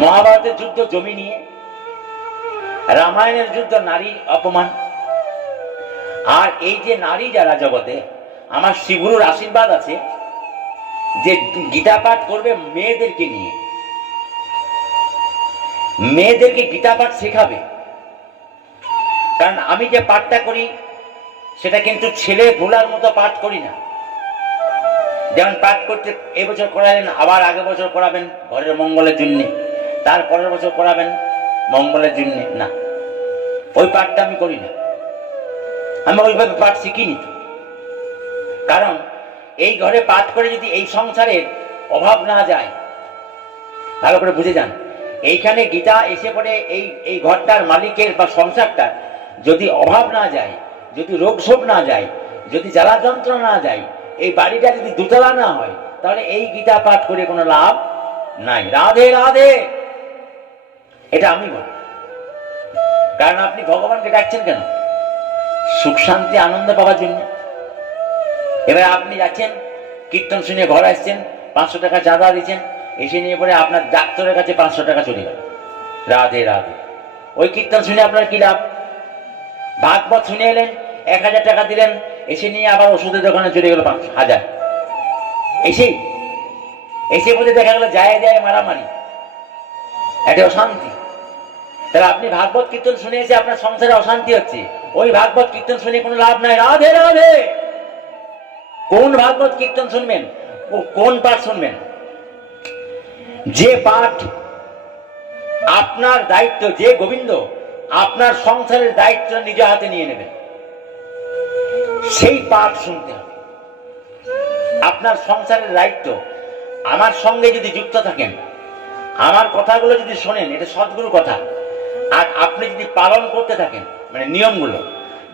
মহাভারতের যুদ্ধ জমি নিয়ে, রামায়ণের যুদ্ধ নারী অপমান। আর এই যে নারী যারা জগতে, আমার শ্রীগুরুর আশীর্বাদ আছে যে গীতা পাঠ করবে মেয়েদেরকে নিয়ে, মেয়েদেরকে গীতা পাঠ শেখাবে। কারণ আমি যে পাঠটা করি সেটা কিন্তু ছেলে ভোলার মতো পাঠ করি না। যেমন পাঠ করতে এবছর করালেন, আবার আগের বছর করাবেন ঘরের মঙ্গলের জন্য, তার পরের বছর করাবেন মঙ্গলের জন্য, না, ওই পাঠটা আমি করি না। আমি ওইভাবে পাঠ শিখিনি। কারণ এই ঘরে পাঠ করে যদি এই সংসারের অভাব না যায়, ভালো করে বুঝে যান, এইখানে গীতা এসে পড়ে এই ঘরটার মালিকের বা সংসারটার যদি অভাব না যায়, যদি রোগ শোক না যায়, যদি জ্বালা যন্ত্রণা না যায়, এই বাড়িটা যদি দুতলা না হয়, তাহলে এই গীতা পাঠ করে কোনো লাভ নাই। রাধে রাধে, এটা আমি বলি। কারণ আপনি ভগবানকে ডাকছেন কেন? সুখ শান্তি আনন্দ পাওয়ার জন্য। এবার আপনি যাচ্ছেন কীর্তন শুনে ঘর আসছেন, 500 টাকা চাঁদা দিচ্ছেন, এসে নিয়ে পরে আপনার ডাক্তারের কাছে 500 টাকা চলে গেল। রাধে রাধে। ওই কীর্তন শুনে আপনার কি লাভ? ভাগবত শুনে এলেন, 1000 টাকা দিলেন, এসে নিয়ে আবার ওষুধের দোকানে চলে গেল 5000। এসে বলে দেখা গেল যায় যায় মারামারি, এটা অশান্তি। তাহলে আপনি ভাগবত কীর্তন শুনে এসে আপনার সংসারে অশান্তি হচ্ছে, ওই ভাগবত কীর্তন শুনে কোনো লাভ নাই। রাধে রাধে। কোন ভাগবত কীর্তন শুনবেন? কোন পাঠ শুনবেন? যে পাঠ আপনার দায়িত্ব, যে গোবিন্দ আপনার সংসারের দায়িত্ব নিজ হাতে নিয়ে নেবেন, সেই পাঠ শুনতে হবে। আপনার সংসারের দায়িত্ব আমার সঙ্গে যদি যুক্ত থাকেন, আমার কথাগুলো যদি শোনেন, এটা সদ্গুরু কথা, আর আপনি যদি পালন করতে থাকেন মানে নিয়মগুলো,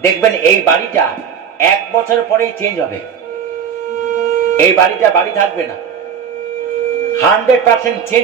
দেখবেন এই বাড়িটা 1 বছর পরেই চেঞ্জ হবে। এই বাড়িটা বাড়ি থাকবে না, 100% চেঞ্জ